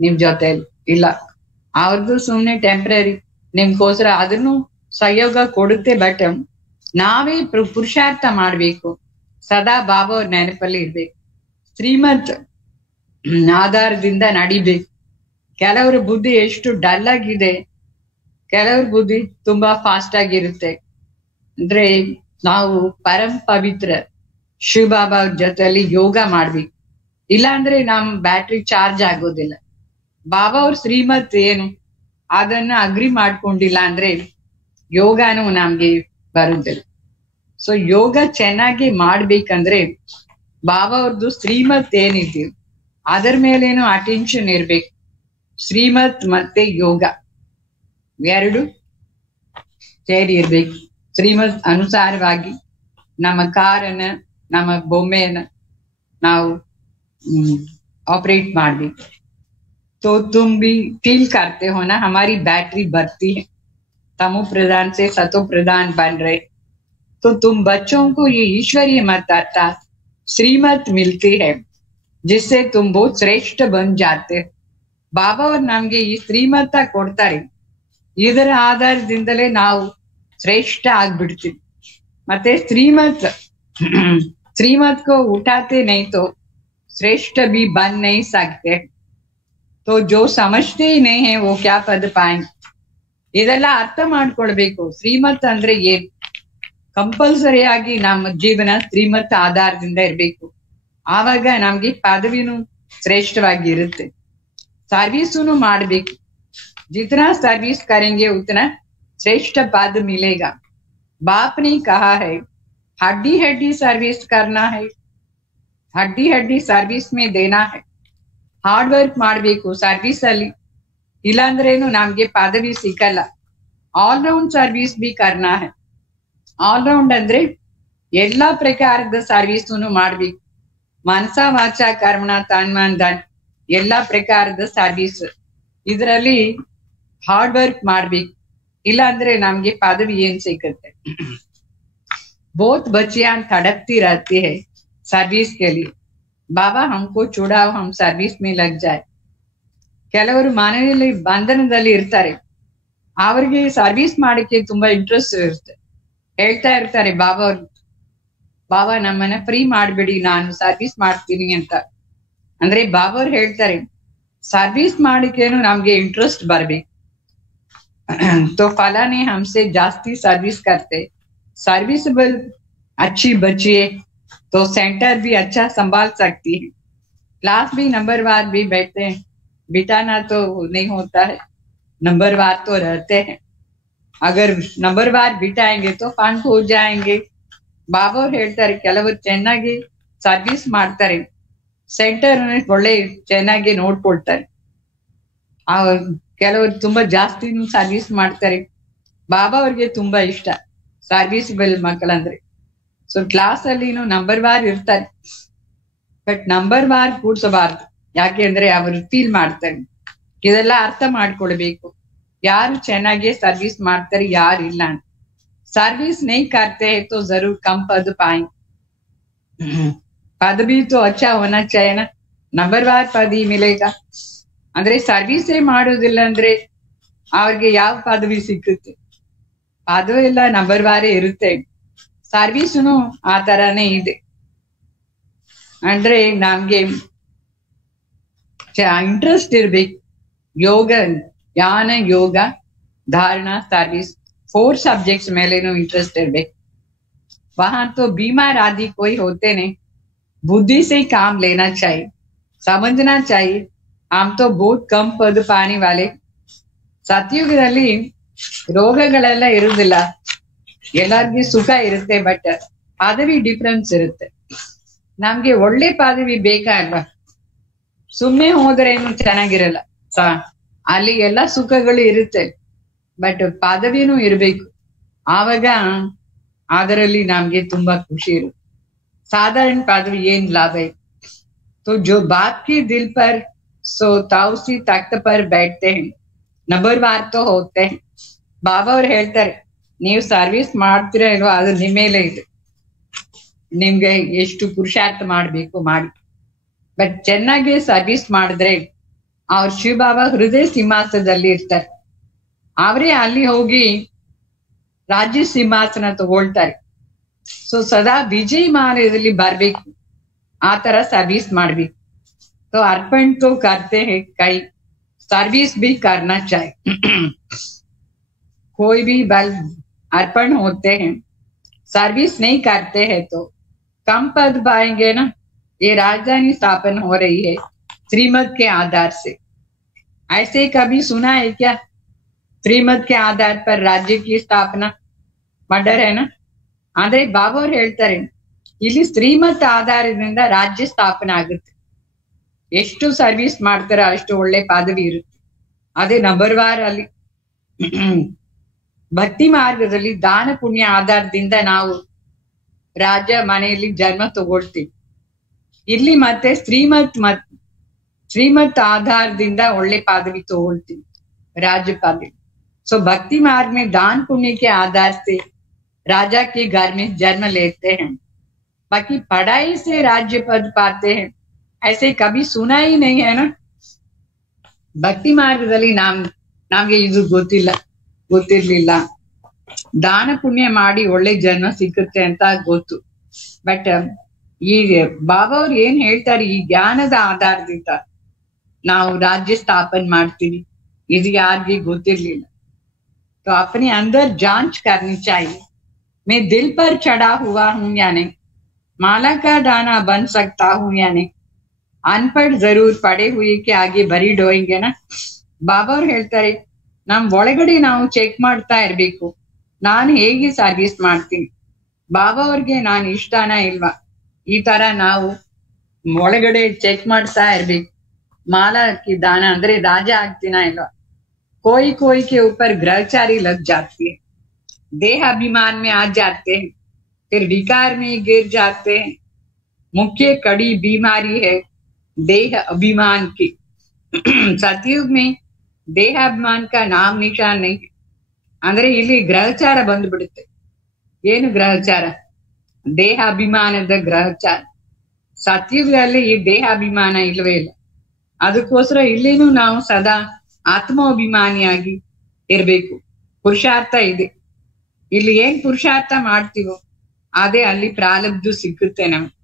ನಿಮ್ ಜೊತೆಯಲ್ಲಿ, ಇಲ್ಲ ಅವ್ರದ್ದು ಸುಮ್ನೆ ಟೆಂಪ್ರರಿ ನಿಮ್ಗೋಸ್ಕರ ಅದನ್ನು ಸಹಯೋಗ ಕೊಡುತ್ತೆ. ಬಟ್ ನಾವೇ ಪುರುಷಾರ್ಥ ಮಾಡ್ಬೇಕು, ಸದಾ ಬಾಬಾ ಅವ್ರ ನೆನಪಲ್ಲಿ ಇರ್ಬೇಕು, ಶ್ರೀಮತ್ ಆಧಾರದಿಂದ ನಡಿಬೇಕು. ಕೆಲವ್ರ ಬುದ್ಧಿ ಎಷ್ಟು ಡಲ್ ಆಗಿದೆ, ಕೆಲವ್ರ ಬುದ್ಧಿ ತುಂಬಾ ಫಾಸ್ಟ್ ಆಗಿರುತ್ತೆ. ಅಂದ್ರೆ ನಾವು ಪರಂ ಪವಿತ್ರ ಶಿವ ಬಾಬಾ ಅವ್ರ ಜೊತೆಯಲ್ಲಿ ಯೋಗ ಮಾಡ್ಬೇಕು, ಇಲ್ಲ ಅಂದ್ರೆ ನಮ್ ಬ್ಯಾಟ್ರಿ ಚಾರ್ಜ್ ಆಗೋದಿಲ್ಲ. ಬಾಬಾ ಅವ್ರ ಶ್ರೀಮತ್ ಏನು ಅದನ್ನ ಅಗ್ರಿ ಮಾಡ್ಕೊಂಡಿಲ್ಲ ಅಂದ್ರೆ ಯೋಗಾನು ನಮ್ಗೆ ಬರುದಿಲ್ಲ. ಸೊ ಯೋಗ ಚೆನ್ನಾಗಿ ಮಾಡ್ಬೇಕಂದ್ರೆ ಬಾಬಾ ಅವ್ರದ್ದು ಶ್ರೀಮತ್ ಏನಿದೆ ಅದರ ಮೇಲೇನು ಅಟೆನ್ಷನ್ ಇರ್ಬೇಕು. ಶ್ರೀಮತ್ ಮತ್ತೆ ಯೋಗ ಎರಡು ಸೇರಿ ಇರ್ಬೇಕು. ಶ್ರೀಮತ್ ಅನುಸಾರವಾಗಿ ನಮ್ಮ ಕಾರನ್ನ ನಮ್ಮ ಬೊಮ್ಮೆಯನ್ನ ನಾವು ऑपरेट ಮಾಡ್ಬೇಕು. तो तुम भी फील करते हो ना हमारी बैटरी बढ़ती है, तमो प्रधान से सतो प्रधान बन रहे, तो तुम बच्चों को ये ईश्वरीय मत अर्थात श्रीमत मिलती है जिससे तुम बहुत श्रेष्ठ बन जाते. ಬಾಬಾ ಅವ್ರು ನಮ್ಗೆ ಈ ಶ್ರೀಮತ ಕೊಡ್ತಾರೆ, ಇದರ ಆಧಾರದಿಂದಲೇ ನಾವು ಶ್ರೇಷ್ಠ ಆಗ್ಬಿಡ್ತೀವಿ. ಮತ್ತೆ श्रीमत को उठाते नहीं तो श्रेष्ठ भी बन नहीं सकते. तो जो समझते ही नहीं है वो क्या पद पाएंगे. ಇದೆಲ್ಲ ಅರ್ಥ ಮಾಡ್ಕೊಳ್ಬೇಕು. ಶ್ರೀಮತ್ ಅಂದ್ರೆ ಏನ್, ಕಂಪಲ್ಸರಿ ಆಗಿ ನಮ್ಮ ಜೀವನ ಶ್ರೀಮತ್ ಆಧಾರದಿಂದ ಇರ್ಬೇಕು. ಆವಾಗ ನಮ್ಗೆ ಪದವಿನೂ ಶ್ರೇಷ್ಠವಾಗಿ ಇರುತ್ತೆ. ಸರ್ವಿಸೂನು ಮಾಡ್ಬೇಕು. जितना सर्विस करेंगे उतना श्रेष्ठ पद मिलेगा. बाप ने कहा है हड्डी हड्डी सर्विस करना है, हड्डी हड्डी सर्विस में देना है. ಹಾರ್ಡ್ ವರ್ಕ್ ಮಾಡ್ಬೇಕು ಸರ್ವಿಸ್ ಅಲ್ಲಿ, ಇಲ್ಲಾಂದ್ರೇನು ನಮ್ಗೆ ಪದವಿ ಸಿಕ್ಕಲ್ಲ. ಆಲ್ರೌಂಡ್ ಸರ್ವಿಸ್ ಬಿ ಕರ್ನಾ ಹೈ. ಆಲ್ರೌಂಡ್ ಅಂದ್ರೆ ಎಲ್ಲಾ ಪ್ರಕಾರದ ಸರ್ವಿಸೂನು ಮಾಡ್ಬೇಕು. ಮನಸ ವಾಚ ಕರ್ಮಣ ತನ್ಮನ್ ಧನ್ ಎಲ್ಲಾ ಪ್ರಕಾರದ ಸರ್ವಿಸ್, ಇದರಲ್ಲಿ ಹಾರ್ಡ್ ವರ್ಕ್ ಮಾಡ್ಬೇಕು. ಇಲ್ಲ ಅಂದ್ರೆ ನಮ್ಗೆ ಪದವಿ ಏನ್ ಸಿಕ್ಕತ್ತೆ. बहुत बच्चियां तड़पती रहती है सर्विस के लिए, बाबा हमको छुड़ाओ हम सर्विस में लग जाए. ಕೆಲವರು ಮನೆಯಲ್ಲಿ ಬಂಧನದಲ್ಲಿ ಇರ್ತಾರೆ, ಅವ್ರಿಗೆ ಸರ್ವಿಸ್ ಮಾಡಕ್ಕೆ ತುಂಬಾ ಇಂಟ್ರೆಸ್ಟ್ ಇರುತ್ತೆ. ಹೇಳ್ತಾ ಇರ್ತಾರೆ ಬಾಬಾ ನಮ್ಮನ್ನ ಫ್ರೀ ಮಾಡ್ಬಿಡಿ, ನಾನು ಸರ್ವಿಸ್ ಮಾಡ್ತೀನಿ ಅಂತ. ಅಂದ್ರೆ ಬಾಬಾ ಅವ್ರು ಹೇಳ್ತಾರೆ ಸರ್ವಿಸ್ ಮಾಡಕ್ಕೇನು ನಮ್ಗೆ ಇಂಟ್ರೆಸ್ಟ್ ಬರ್ಬೇಕು. तो फला ने हमसे जास्ती सर्विस करते, सर्विसेबल अच्छी बच्ची है तो सेंटर भी अच्छा संभाल सकती है. क्लास भी नंबरवार भी बैठते हैं, बिठाना तो नहीं होता है, नंबरवार तो रहते हैं. अगर नंबरवार बिठाएंगे तो फंड हो जाएंगे. ಬಾಬಾ ಅವ್ರು ಹೇಳ್ತಾರೆ ಕೆಲವರು ಚೆನ್ನಾಗಿ ಸರ್ವಿಸ್ ಮಾಡ್ತಾರೆ, ಸೆಂಟರ್ ಒಳ್ಳೆ ಚೆನ್ನಾಗಿ ನೋಡ್ಕೊಳ್ತಾರೆ. ಕೆಲವರು ತುಂಬಾ ಜಾಸ್ತಿನೂ ಸರ್ವಿಸ್ ಮಾಡ್ತಾರೆ. ಬಾಬಾ ಅವ್ರಿಗೆ ತುಂಬಾ ಇಷ್ಟ ಸರ್ವಿಸಬಲ್ ಮಕ್ಕಳಂದ್ರೆ. ಸೊ ಕ್ಲಾಸ್ ಅಲ್ಲಿನೂ ನಂಬರ್ ವಾರ್ ಇರ್ತಾರೆ, ಬಟ್ ನಂಬರ್ ವಾರ್ ಕೂಡ್ಸಬಾರ್ದು. ಯಾಕೆ ಅಂದ್ರೆ ಅವರು ಫೀಲ್ ಮಾಡ್ತಾರೆ. ಇದೆಲ್ಲ ಅರ್ಥ ಮಾಡ್ಕೊಳ್ಬೇಕು, ಯಾರು ಚೆನ್ನಾಗಿ ಸರ್ವಿಸ್ ಮಾಡ್ತಾರೆ ಯಾರು ಇಲ್ಲ ಅಂತ. सर्विस नहीं करते हैं तो जरूर कम पद पाएंगे. पद भी तो अच्छा होना चाहिए ना, नंबरवार पद ही मिलेगा. ಅಂದ್ರೆ ಸರ್ವಿಸೇ ಮಾಡೋದಿಲ್ಲ ಅಂದ್ರೆ ಅವ್ರಿಗೆ ಯಾವ ಪದವಿ ಸಿಕ್ಕುತ್ತೆ? ಅದು ಎಲ್ಲ ನಂಬರ್ ವಾರೇ ಇರುತ್ತೆ. ಸರ್ವಿಸ್ನು ಆ ತರಾನೇ ಇದೆ. ಅಂದ್ರೆ ನಮ್ಗೆ ಇಂಟ್ರೆಸ್ಟ್ ಇರ್ಬೇಕು. ಯೋಗ, ಜ್ಞಾನ, ಯೋಗ, धारणा, सर्विस, 4 सब्जेक्ट्स मेलेनू इंटरेस्ट इरबेक। वहां तो बीमार आदि कोई होते नहीं, बुद्धि से ही काम लेना चाहिए, समझना चाहिए। हम तो बहुत कम पद पाने वाले। ಸತ್ಯುಗದಲ್ಲಿ ರೋಗಗಳೆಲ್ಲ ಇರುವುದಿಲ್ಲ, ಎಲ್ಲರಿಗೂ ಸುಖ ಇರುತ್ತೆ, ಬಟ್ ಪದವಿ ಡಿಫ್ರೆನ್ಸ್ ಇರುತ್ತೆ. ನಮ್ಗೆ ಒಳ್ಳೆ ಪದವಿ ಬೇಕಲ್ವಾ? ಸುಮ್ಮನೆ ಹೋದ್ರೆ ಏನು ಚೆನ್ನಾಗಿರಲ್ಲ. ಅಲ್ಲಿ ಎಲ್ಲ ಸುಖಗಳು ಇರುತ್ತೆ, ಬಟ್ ಪದವಿನೂ ಇರ್ಬೇಕು. ಆವಾಗ ಅದರಲ್ಲಿ ನಮ್ಗೆ ತುಂಬಾ ಖುಷಿ ಇರುತ್ತೆ. साधारण पदवी ಏನ್ ಲಾಭ है? तो जो बाप के दिल पर सो ताउसी तख्त पर बैठते हैं, नंबरवार तो होते हैं. ಬಾಬಾ ಅವ್ರು ಹೇಳ್ತಾರೆ, ನೀವು ಸರ್ವಿಸ್ ಮಾಡ್ತೀರಾ ಇಲ್ವೋ ಅದು ನಿಮ್ಮ ಮೇಲೆ ಇದೆ, ನಿಮ್ಗೆ ಎಷ್ಟು ಪುರುಷಾರ್ಥ ಮಾಡ್ಬೇಕು ಮಾಡಿ. ಬಟ್ ಚೆನ್ನಾಗಿ ಸರ್ವಿಸ್ ಮಾಡಿದ್ರೆ ಅವ್ರ ಶಿವ ಬಾಬಾ ಹೃದಯ ಸಿಂಹಾಸನದಲ್ಲಿ ಇರ್ತಾರೆ. ಅವರೇ ಅಲ್ಲಿ ಹೋಗಿ ರಾಜ್ಯ ಸಿಂಹಾಸನ ತಗೊಳ್ತಾರೆ. ಸೊ ಸದಾ ವಿಜಯ್ ಮಾರ್ಗದಲ್ಲಿ ಬರ್ಬೇಕು, ಆ ತರ ಸರ್ವಿಸ್ ಮಾಡ್ಬೇಕು. तो अर्पण तो करते हैं कई, सर्विस भी करना चाहिए. कोई भी बल अर्पण होते हैं, सर्विस नहीं करते हैं तो कम पद पाएंगे ना. ये राजधानी स्थापन हो रही है श्रीमत के आधार से. ऐसे कभी सुना है क्या? श्रीमत के आधार पर राज्य की स्थापना मर्डर है ना. ಅಂದ್ರೆ ಬಾಬಾ ಅವ್ರು ಹೇಳ್ತಾರೆ, ಇಲ್ಲಿ ಶ್ರೀಮತ್ ಆಧಾರದಿಂದ ರಾಜ್ಯ ಸ್ಥಾಪನೆ ಆಗುತ್ತೆ. ಎಷ್ಟು ಸರ್ವಿಸ್ ಮಾಡ್ತಾರ ಅಷ್ಟು ಒಳ್ಳೆ ಪದವಿ ಇರುತ್ತೆ. ಅದೇ ನಂಬರ್ ವಾರ್ ಅಲ್ಲಿ ಭಕ್ತಿ ಮಾರ್ಗದಲ್ಲಿ ದಾನ ಪುಣ್ಯ ಆಧಾರದಿಂದ ನಾವು ರಾಜ ಮನೆಯಲ್ಲಿ ಜನ್ಮ ತಗೊಳ್ತೀವಿ. ಇಲ್ಲಿ ಮತ್ತೆ ಶ್ರೀಮತ್ ಆಧಾರದಿಂದ ಒಳ್ಳೆ ಪದವಿ ತಗೊಳ್ತೀವಿ, ರಾಜ್ಯ ಪದವಿ. सो भक्ति मार्ग में दान पुण्य के आधार से राजा के घर में जन्म लेते हैं, बाकी पढ़ाई से राज्य पद पाते हैं ऐसे कभी सुना ही नहीं है ना. ಭಕ್ತಿ ಮಾರ್ಗದಲ್ಲಿ ನಮ್ಗೆ ಇದು ಗೊತ್ತಿರ್ಲಿಲ್ಲ. ದಾನ ಪುಣ್ಯ ಮಾಡಿ ಒಳ್ಳೆ ಜನ್ಮ ಸಿಕ್ಕುತ್ತೆ ಅಂತ ಗೊತ್ತು. ಬಟ್ ಈ ಬಾಬಾ ಅವ್ರು ಏನ್ ಹೇಳ್ತಾರೆ, ಈ ಜ್ಞಾನದ ಆಧಾರದಿಂದ ನಾವು ರಾಜ್ಯ ಸ್ಥಾಪನೆ ಮಾಡ್ತೀವಿ, ಇದು ಯಾರಿಗೂ ಗೊತ್ತಿರ್ಲಿಲ್ಲ. तो अपने अंदर जांच करनी चाहिए, मैं दिल पर चढ़ा हुआ हूं या नहीं, माला का दाना बन सकता हूं या नहीं. अनपढ़ जरूर, पढ़े हुए के आगे बरी डोएंगे ना. ಬಾಬಾ ಅವ್ರು ಹೇಳ್ತಾರೆ, ನಮ್ ಒಳಗಡೆ ನಾವು ಚೆಕ್ ಮಾಡ್ತಾ ಇರ್ಬೇಕು, ನಾನು ಹೇಗೆ ಸರ್ವಿಸ್ ಮಾಡ್ತೀನಿ, ಬಾಬಾ ಅವ್ರಿಗೆ ನಾನು ಇಷ್ಟನಾ ಇಲ್ವಾ, ಈ ತರ ನಾವು ಒಳಗಡೆ ಚೆಕ್ ಮಾಡ್ತಾ ಇರ್ಬೇಕು. ಮಾಲಾ ಕಿ ದಾನ ಅಂದ್ರೆ ರಾಜ ಆಗ್ತೀನಾ ಇಲ್ವಾ. कोई के ऊपर ग्रहचारी लग जाती है, देह अभिमान में आ जाते हैं, फिर विकार में गिर जाते हैं. मुख्य कड़ी बीमारी है देह अभिमान की. सतयुग में देह अभिमान का नाम निशान नहीं है. ಅಂದ್ರೆ ಇಲ್ಲಿ ಗ್ರಹಚಾರ ಬಂದ್ಬಿಡುತ್ತೆ. ಏನು ಗ್ರಹಚಾರ? ದೇಹ ಅಭಿಮಾನದ ಗ್ರಹಚಾರ. ಸತ್ಯುಗದಲ್ಲಿ ಈ ದೇಹ ಅಭಿಮಾನ ಇಲ್ವೇ ಇಲ್ಲ. ಅದಕ್ಕೋಸ್ಕರ ಇಲ್ಲಿನೂ ನಾವು ಸದಾ ಆತ್ಮಾಭಿಮಾನಿಯಾಗಿ ಇರ್ಬೇಕು. ಪುರುಷಾರ್ಥ ಇದೆ. ಇಲ್ಲಿ ಏನ್ ಪುರುಷಾರ್ಥ ಮಾಡ್ತೀವೋ ಅದೇ ಅಲ್ಲಿ ಪ್ರಾರಬ್ಧ ಸಿಕ್ಕುತ್ತೆ ನಮ್ಗೆ.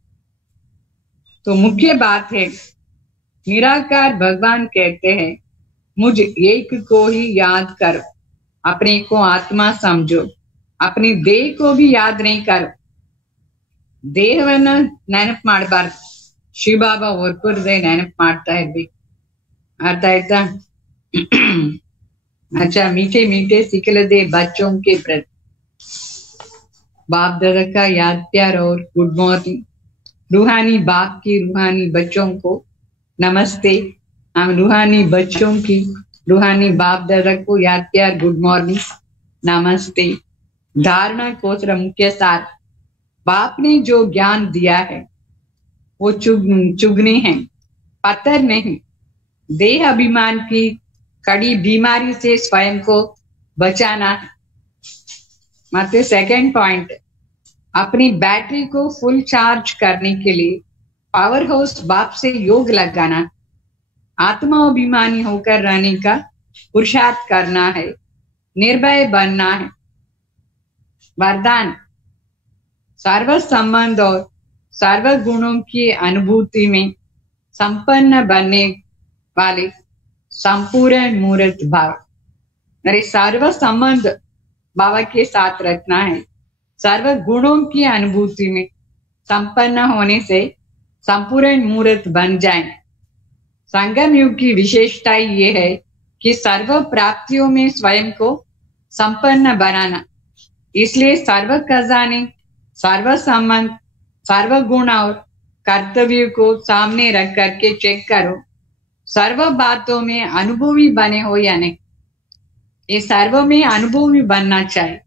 तो मुख्य बात है, निराकार भगवान कहते हैं, मुझ एक को ही याद करो, अपने को आत्मा समझो, अपनी देह को भी याद नहीं करो. ದೇಹವನ್ನ ನೆನಪು ಮಾಡಬಾರ್ದು, ಶಿವಬಾಬಾ ಹೊರಕುರ್ದೆ ನೆನಪು ಮಾಡ್ತಾ ಇರ್ಬೇಕು. ಅರ್ಥ ಆಯ್ತಾ? अच्छा, मीठे मीठे सिखलदे बच्चों के प्रति बाप दादा का याद प्यार और गुड मॉर्निंग. रूहानी बाप की रूहानी बच्चों को नमस्ते. हम रूहानी बच्चों की रूहानी बाप दादा को याद प्यार गुड मॉर्निंग नमस्ते. धारणा कोसरा मुख्य सार, बाप ने जो ज्ञान दिया है वो चुगने हैं, पत्थर नहीं. देह अभिमान की कड़ी बीमारी से स्वयं को बचाना. मतलब सेकेंड पॉइंट, अपनी बैटरी को फुल चार्ज करने के लिए पावर हाउस बाप से योग लगाना. आत्माभिमानी होकर रहने का पुरुषार्थ करना है, निर्भय बनना है। वरदान, सर्व संबंध और सर्व गुणों की अनुभूति में संपन्न बनने वाले संपूर्ण मूर्त भाव। अरे सर्व संबंध बाबा के साथ रखना है, सर्व गुणों की अनुभूति में संपन्न होने से संपूर्ण मूर्त बन जाए। संगम युग की विशेषता ये है कि सर्व प्राप्तियों में स्वयं को संपन्न बनाना। इसलिए सर्व खजाने, सर्व संबंध, सर्व गुण और कर्तव्य को सामने रख करके चेक करो, सर्व बातों में अनुभवी बने हो या नहीं। ये सर्व में अनुभवी बनना चाहिए।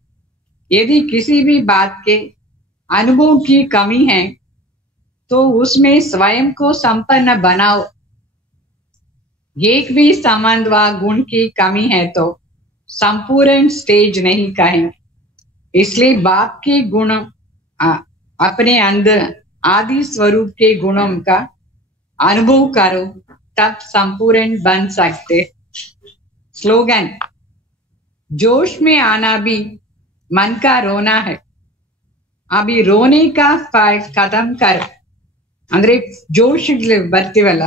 यदि किसी भी बात के अनुभव की कमी है तो उसमें स्वयं को संपन्न बनाओ। एक भी संबंध व गुण की कमी है तो संपूर्ण स्टेज नहीं कहेंगे। इसलिए बाप के गुण अपने अंदर आदि स्वरूप के गुणों का अनुभव करो, तब संपूर्ण बन सकते। स्लोगन, जोश में आना भी मन का रोना है। अभी रोने का खत्म कर, ಅಂದ್ರೆ ಜೋಶ್ ಬರ್ತೀವಲ್ಲ,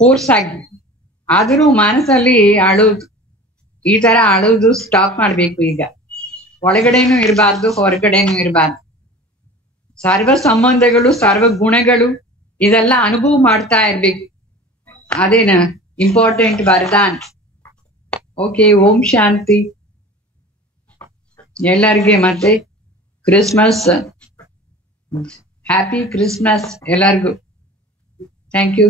ಫೋರ್ಸ್ ಆಗಿ, ಆದರೂ ಮನಸ್ಸಲ್ಲಿ ಅಳೋದು, ಈ ತರ ಅಳೋದು ಸ್ಟಾಪ್ ಮಾಡ್ಬೇಕು. ಈಗ ಒಳಗಡೆನೂ ಇರಬಾರ್ದು, ಹೊರಗಡೆನೂ ಇರಬಾರ್ದು. ಸರ್ವ ಸಂಬಂಧಗಳು, ಸರ್ವ ಗುಣಗಳು ಇದೆಲ್ಲ ಅನುಭವ ಮಾಡ್ತಾ ಇರ್ಬೇಕು. ಅದೇನ ಇಂಪಾರ್ಟೆಂಟ್ ವರದಾನ್. ಓಕೆ, ಓಂ ಶಾಂತಿ ಎಲ್ಲರಿಗೆ. ಮತ್ತೆ ಕ್ರಿಸ್ಮಸ್, ಹ್ಯಾಪಿ ಕ್ರಿಸ್ಮಸ್ ಎಲ್ಲರಿಗೂ. Thank you.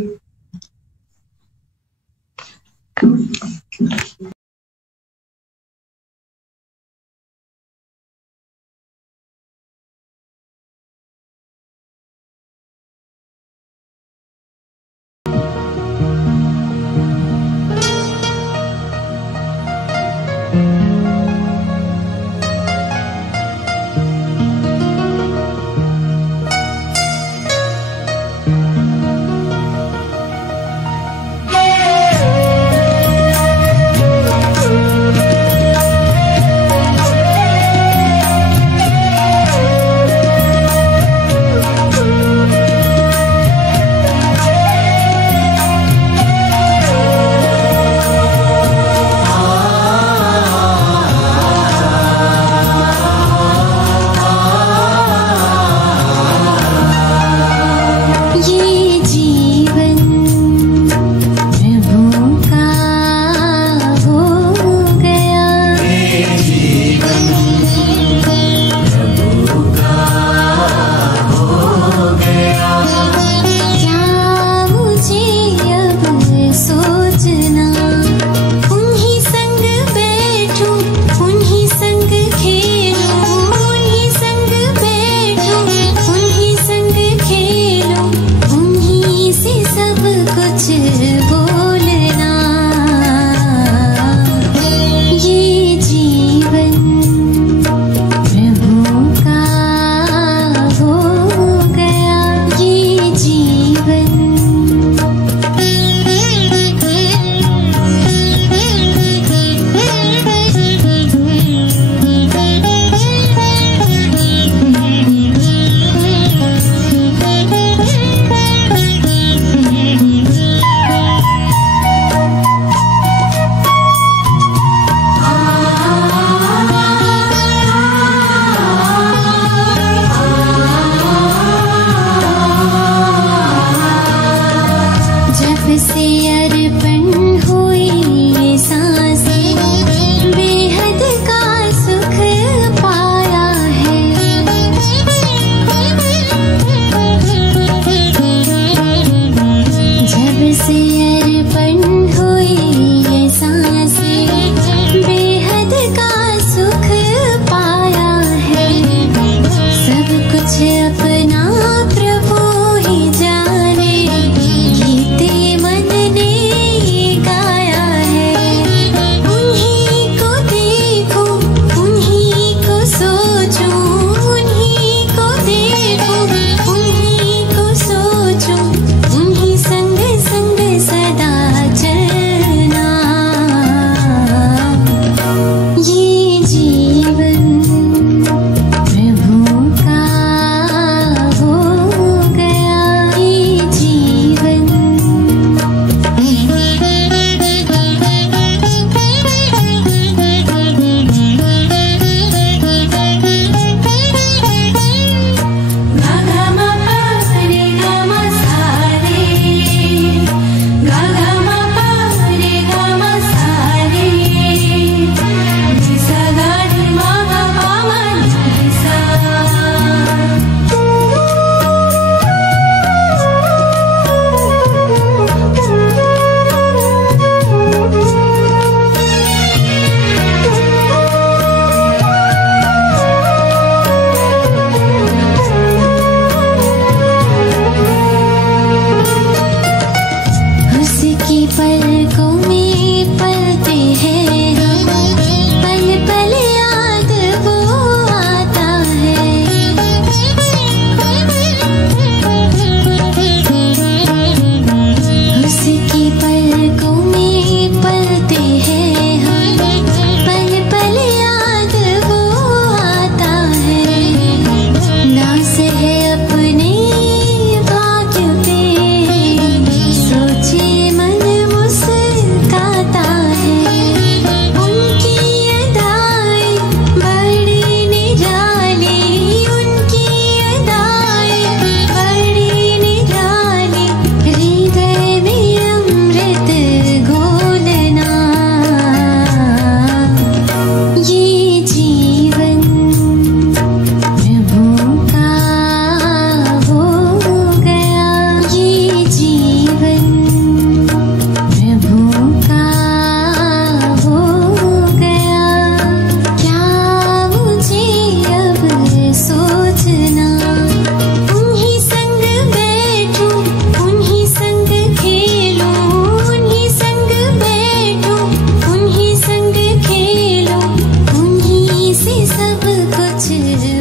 कुछ